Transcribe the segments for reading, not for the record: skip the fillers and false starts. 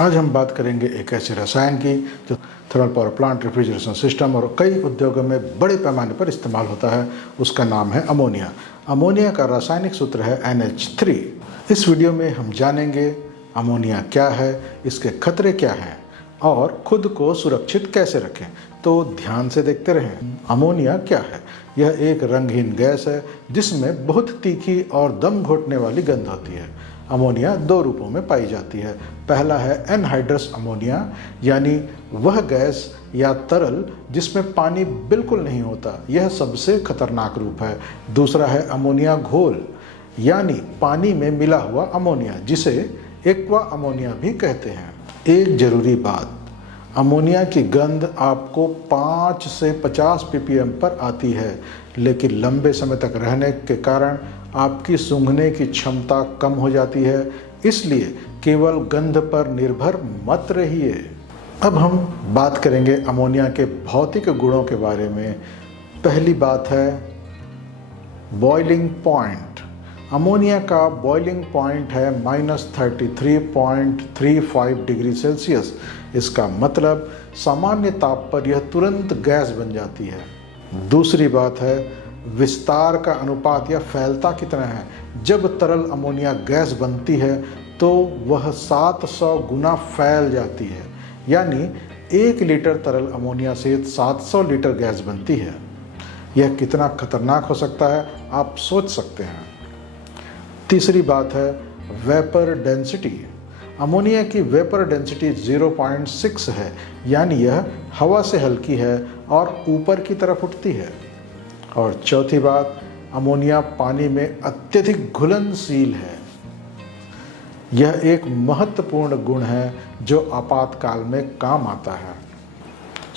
आज हम बात करेंगे एक ऐसे रसायन की जो thermal power plant, refrigeration system और कई उद्योगों में बड़े पैमाने पर इस्तेमाल होता है। उसका नाम है अमोनिया। अमोनिया का रासायनिक सूत्र है NH3। इस वीडियो में हम जानेंगे अमोनिया क्या है, इसके खतरे क्या हैं और खुद को सुरक्षित कैसे रखें। तो ध्यान से देखते रहें। अमोनिया क्या है? यह एक रंगहीन गैस है जिसमें बहुत तीखी और दम घोटने वाली गंध होती है। अमोनिया दो रूपों में पाई जाती है। पहला है एनहाइड्रस अमोनिया, यानी वह गैस या तरल जिसमें पानी बिल्कुल नहीं होता। यह सबसे खतरनाक रूप है। दूसरा है अमोनिया घोल, यानी पानी में मिला हुआ अमोनिया, जिसे एक्वा अमोनिया भी कहते हैं। एक जरूरी बात, अमोनिया की गंध आपको 5 से 50 ppm पर आती है, लेकिन लंबे समय तक रहने के कारण आपकी सूंघने की क्षमता कम हो जाती है। इसलिए केवल गंध पर निर्भर मत रहिए। अब हम बात करेंगे अमोनिया के भौतिक गुणों के बारे में। पहली बात है बॉइलिंग पॉइंट। अमोनिया का बॉइलिंग पॉइंट है -33.35 डिग्री सेल्सियस। इसका मतलब सामान्य ताप पर यह तुरंत गैस बन जाती है। दूसरी बात है विस्तार का अनुपात या फैलता कितना है। जब तरल अमोनिया गैस बनती है तो वह 700 गुना फैल जाती है, यानी 1 लीटर तरल अमोनिया से 700 लीटर गैस बनती है। यह कितना खतरनाक हो सकता है आप सोच सकते हैं। तीसरी बात है वेपर डेंसिटी। अमोनिया की वेपर डेंसिटी 0.6 है, यानी यह हवा से हल्की है और ऊपर की तरफ उठती है। और चौथी बात, अमोनिया पानी में अत्यधिक घुलनशील है। यह एक महत्वपूर्ण गुण है जो आपातकाल में काम आता है।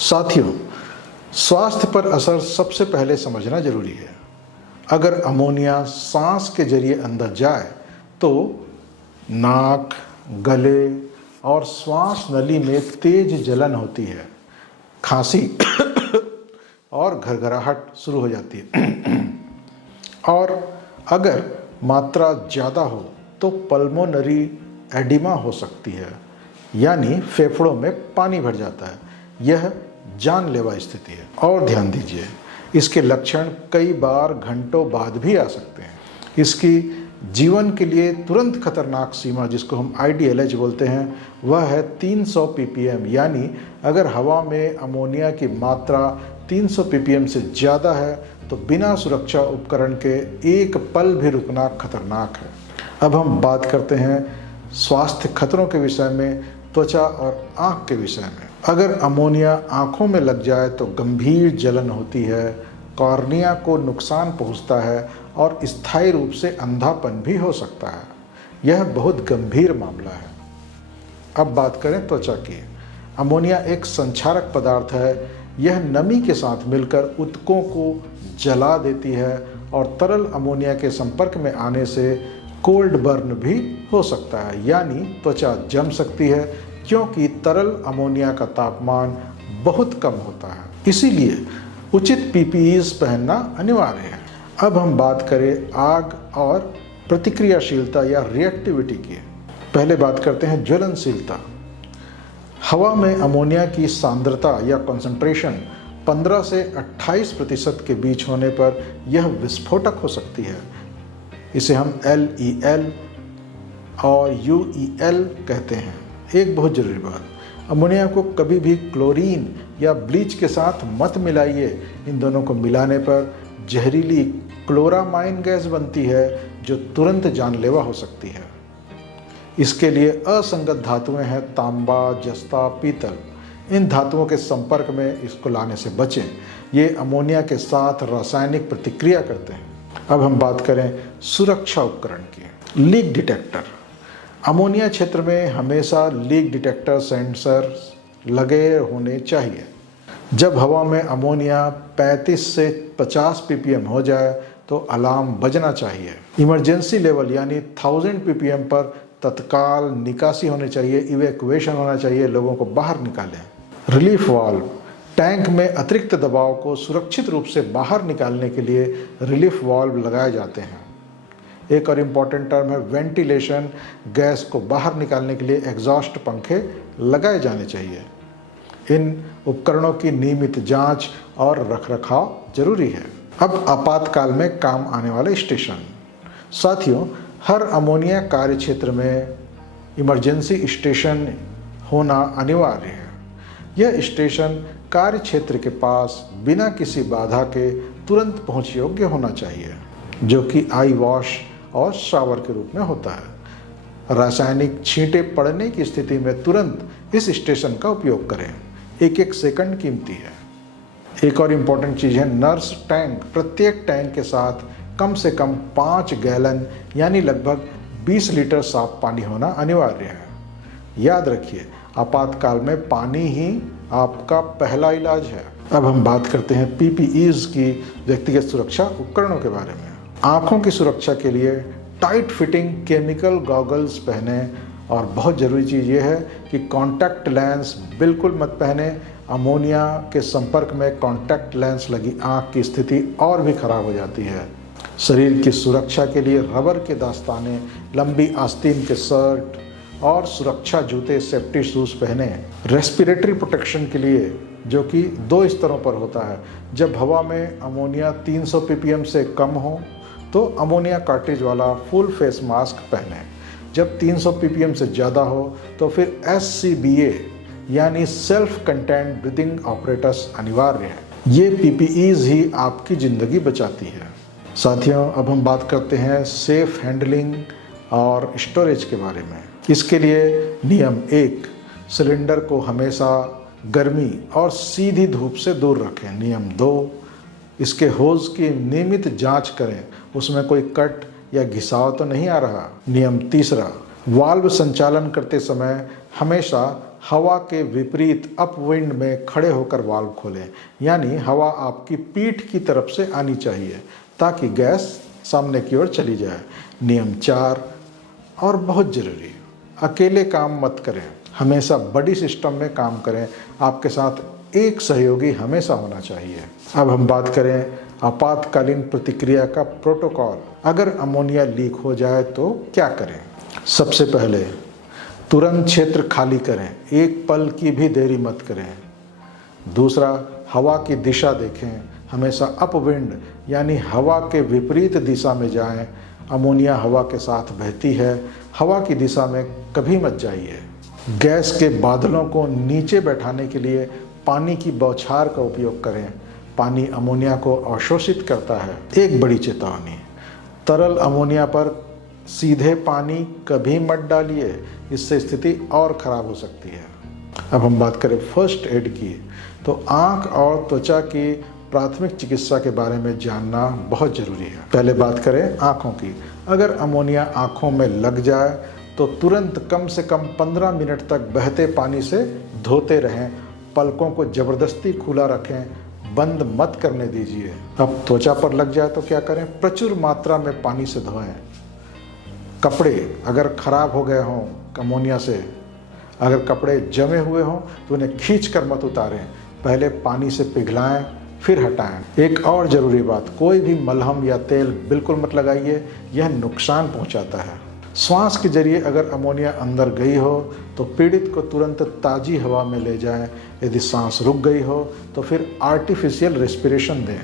साथियों, स्वास्थ्य पर असर सबसे पहले समझना जरूरी है। अगर अमोनिया सांस के जरिए अंदर जाए तो नाक, गले और श्वास नली में तेज जलन होती है, खांसी और घरघराहट शुरू हो जाती है। और अगर मात्रा ज़्यादा हो तो पल्मोनरी एडिमा हो सकती है, यानी फेफड़ों में पानी भर जाता है। यह जानलेवा स्थिति है। और ध्यान दीजिए, इसके लक्षण कई बार घंटों बाद भी आ सकते हैं। इसकी जीवन के लिए तुरंत खतरनाक सीमा, जिसको हम IDLH बोलते हैं, वह है 300 ppm, यानी अगर हवा में अमोनिया की मात्रा 300 ppm से ज़्यादा है तो बिना सुरक्षा उपकरण के एक पल भी रुकना खतरनाक है। अब हम बात करते हैं स्वास्थ्य खतरों के विषय में, त्वचा और आँख के विषय में। अगर अमोनिया आँखों में लग जाए तो गंभीर जलन होती है, कॉर्निया को नुकसान पहुंचता है और स्थायी रूप से अंधापन भी हो सकता है। यह बहुत गंभीर मामला है। अब बात करें त्वचा की। अमोनिया एक संक्षारक पदार्थ है। यह नमी के साथ मिलकर ऊतकों को जला देती है और तरल अमोनिया के संपर्क में आने से कोल्ड बर्न भी हो सकता है, यानी त्वचा जम सकती है, क्योंकि तरल अमोनिया का तापमान बहुत कम होता है। इसीलिए उचित PPEs पहनना अनिवार्य है। अब हम बात करें आग और प्रतिक्रियाशीलता या रिएक्टिविटी की। पहले बात करते हैं ज्वलनशीलता। हवा में अमोनिया की सांद्रता या कंसंट्रेशन 15 से 28% के बीच होने पर यह विस्फोटक हो सकती है। इसे हम LEL और UEL कहते हैं। एक बहुत जरूरी बात, अमोनिया को कभी भी क्लोरीन या ब्लीच के साथ मत मिलाइए। इन दोनों को मिलाने पर जहरीली क्लोरामाइन गैस बनती है जो तुरंत जानलेवा हो सकती है। इसके लिए असंगत धातुएं हैं तांबा, जस्ता, पीतल। इन धातुओं के संपर्क में इसको लाने से बचें। ये अमोनिया के साथ रासायनिक प्रतिक्रिया करते हैं। अब हम बात करें सुरक्षा उपकरण की। Leak detector. अमोनिया क्षेत्र में हमेशा लीक डिटेक्टर सेंसर लगे होने चाहिए। जब हवा में अमोनिया 35 से 50 ppm हो जाए तो अलार्म बजना चाहिए। इमरजेंसी लेवल यानी 1000 ppm पर तत्काल निकासी होनी चाहिए, इवैक्यूएशन होना चाहिए, लोगों को बाहर निकालें। Relief valve. टैंक में अतिरिक्त दबाव को सुरक्षित रूप से बाहर निकालने के लिए रिलीफ वाल्व लगाए जाते हैं। एक और इम्पॉर्टेंट टर्म है वेंटिलेशन। गैस को बाहर निकालने के लिए एग्जॉस्ट पंखे लगाए जाने चाहिए। इन उपकरणों की नियमित जांच और रखरखाव जरूरी है। अब आपातकाल में काम आने वाले स्टेशन। साथियों, हर अमोनिया कार्य क्षेत्र में इमरजेंसी स्टेशन होना अनिवार्य है। यह स्टेशन कार्य क्षेत्र के पास बिना किसी बाधा के तुरंत पहुंच योग्य होना चाहिए, जो कि आई वॉश और शावर के रूप में होता है। रासायनिक छींटे पड़ने की स्थिति में तुरंत इस स्टेशन का उपयोग करें। एक एक सेकंड कीमती है। एक और इम्पॉर्टेंट चीज़ है नर्स टैंक। प्रत्येक टैंक के साथ कम से कम 5 गैलन यानी लगभग 20 लीटर साफ पानी होना अनिवार्य है। याद रखिए, आपातकाल में पानी ही आपका पहला इलाज है। अब हम बात करते हैं पीपीईज की, व्यक्तिगत सुरक्षा उपकरणों के बारे में। आँखों की सुरक्षा के लिए टाइट फिटिंग केमिकल गॉगल्स पहने और बहुत ज़रूरी चीज़ ये है कि कॉन्टैक्ट लेंस बिल्कुल मत पहने। अमोनिया के संपर्क में कॉन्टैक्ट लेंस लगी आँख की स्थिति और भी खराब हो जाती है। शरीर की सुरक्षा के लिए रबर के दस्ताने, लंबी आस्तीन के शर्ट और सुरक्षा जूते सेफ्टी शूज पहने। रेस्पिरेटरी प्रोटेक्शन के लिए, जो कि 2 स्तरों पर होता है, जब हवा में अमोनिया 300 ppm से कम हो तो अमोनिया कार्ट्रिज वाला फुल फेस मास्क पहने। जब 300 ppm से ज़्यादा हो तो फिर SCBA यानी सेल्फ कंटेंट ब्रीथिंग ऑपरेटस अनिवार्य है। ये पीपीईज ही आपकी ज़िंदगी बचाती है। साथियों, अब हम बात करते हैं सेफ हैंडलिंग और स्टोरेज के बारे में। इसके लिए नियम 1, सिलेंडर को हमेशा गर्मी और सीधी धूप से दूर रखें। नियम 2, इसके होज की नियमित जांच करें, उसमें कोई कट या घिसाव तो नहीं आ रहा। नियम 3, वाल्व संचालन करते समय हमेशा हवा के विपरीत अपविंड में खड़े होकर वाल्व खोलें, यानी हवा आपकी पीठ की तरफ से आनी चाहिए ताकि गैस सामने की ओर चली जाए। नियम 4 और बहुत ज़रूरी, अकेले काम मत करें, हमेशा बड़ी सिस्टम में काम करें। आपके साथ एक सहयोगी हमेशा होना चाहिए। अब हम बात करें आपातकालीन प्रतिक्रिया का प्रोटोकॉल। अगर अमोनिया लीक हो जाए तो क्या करें? सबसे पहले तुरंत क्षेत्र खाली करें, एक पल की भी देरी मत करें। दूसरा, हवा की दिशा देखें, हमेशा अपविंड यानी हवा के विपरीत दिशा में जाएं। अमोनिया हवा के साथ बहती है, हवा की दिशा में कभी मत जाइए। गैस के बादलों को नीचे बैठाने के लिए पानी की बौछार का उपयोग करें। पानी अमोनिया को अवशोषित करता है। एक बड़ी चेतावनी, तरल अमोनिया पर सीधे पानी कभी मत डालिए, इससे स्थिति और खराब हो सकती है। अब हम बात करें फर्स्ट एड की, तो आँख और त्वचा की प्राथमिक चिकित्सा के बारे में जानना बहुत ज़रूरी है। पहले बात करें आँखों की। अगर अमोनिया आँखों में लग जाए तो तुरंत कम से कम 15 मिनट तक बहते पानी से धोते रहें। पलकों को ज़बरदस्ती खुला रखें, बंद मत करने दीजिए। अब त्वचा पर लग जाए तो क्या करें? प्रचुर मात्रा में पानी से धोएं। कपड़े अगर ख़राब हो गए हों अमोनिया से, अगर कपड़े जमे हुए हों तो उन्हें खींच कर मत उतारें, पहले पानी से पिघलाएं फिर हटाएं। एक और ज़रूरी बात, कोई भी मलहम या तेल बिल्कुल मत लगाइए, यह नुकसान पहुंचाता है। श्वास के जरिए अगर अमोनिया अंदर गई हो तो पीड़ित को तुरंत ताज़ी हवा में ले जाएं। यदि सांस रुक गई हो तो फिर आर्टिफिशियल रेस्पिरेशन दें।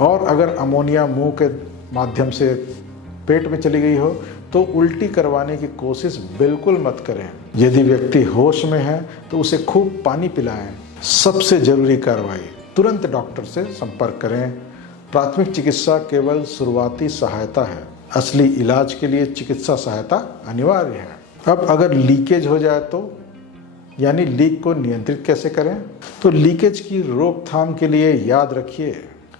और अगर अमोनिया मुंह के माध्यम से पेट में चली गई हो तो उल्टी करवाने की कोशिश बिल्कुल मत करें। यदि व्यक्ति होश में है तो उसे खूब पानी पिलाएं। सबसे ज़रूरी कार्रवाई, तुरंत डॉक्टर से संपर्क करें। प्राथमिक चिकित्सा केवल शुरुआती सहायता है, असली इलाज के लिए चिकित्सा सहायता अनिवार्य है। अब अगर लीकेज हो जाए तो, यानी लीक को नियंत्रित कैसे करें? तो लीकेज की रोकथाम के लिए याद रखिए,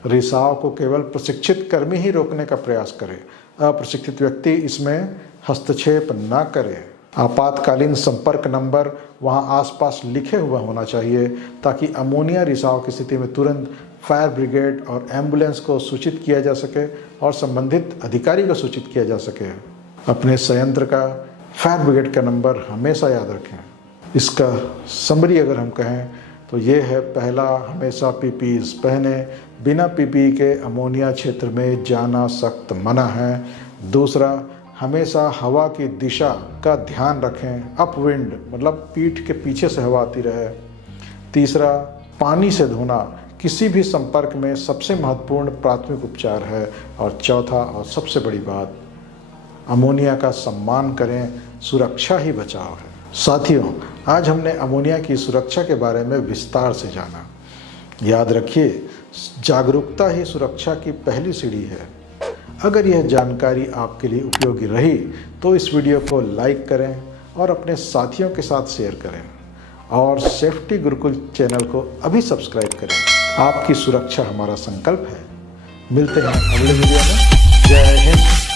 रिसाव को केवल प्रशिक्षित कर्मी ही रोकने का प्रयास करें। अप्रशिक्षित व्यक्ति इसमें हस्तक्षेप न करे। आपातकालीन संपर्क नंबर वहां आसपास लिखे हुआ होना चाहिए ताकि अमोनिया रिसाव की स्थिति में तुरंत फायर ब्रिगेड और एम्बुलेंस को सूचित किया जा सके और संबंधित अधिकारी को सूचित किया जा सके। अपने संयंत्र का फायर ब्रिगेड का नंबर हमेशा याद रखें। इसका समरी अगर हम कहें तो ये है, पहला, हमेशा पीपीईज पहने। बिना पीपीई के अमोनिया क्षेत्र में जाना सख्त मना है। दूसरा, हमेशा हवा की दिशा का ध्यान रखें, अपविंड मतलब पीठ के पीछे से हवा आती रहे। तीसरा, पानी से धोना किसी भी संपर्क में सबसे महत्वपूर्ण प्राथमिक उपचार है। और चौथा और सबसे बड़ी बात, अमोनिया का सम्मान करें, सुरक्षा ही बचाव है। साथियों, आज हमने अमोनिया की सुरक्षा के बारे में विस्तार से जाना। याद रखिए, जागरूकता ही सुरक्षा की पहली सीढ़ी है। अगर यह जानकारी आपके लिए उपयोगी रही तो इस वीडियो को लाइक करें और अपने साथियों के साथ शेयर करें और सेफ्टी गुरुकुल चैनल को अभी सब्सक्राइब करें। आपकी सुरक्षा हमारा संकल्प है। मिलते हैं अगले वीडियो में। जय हिंद।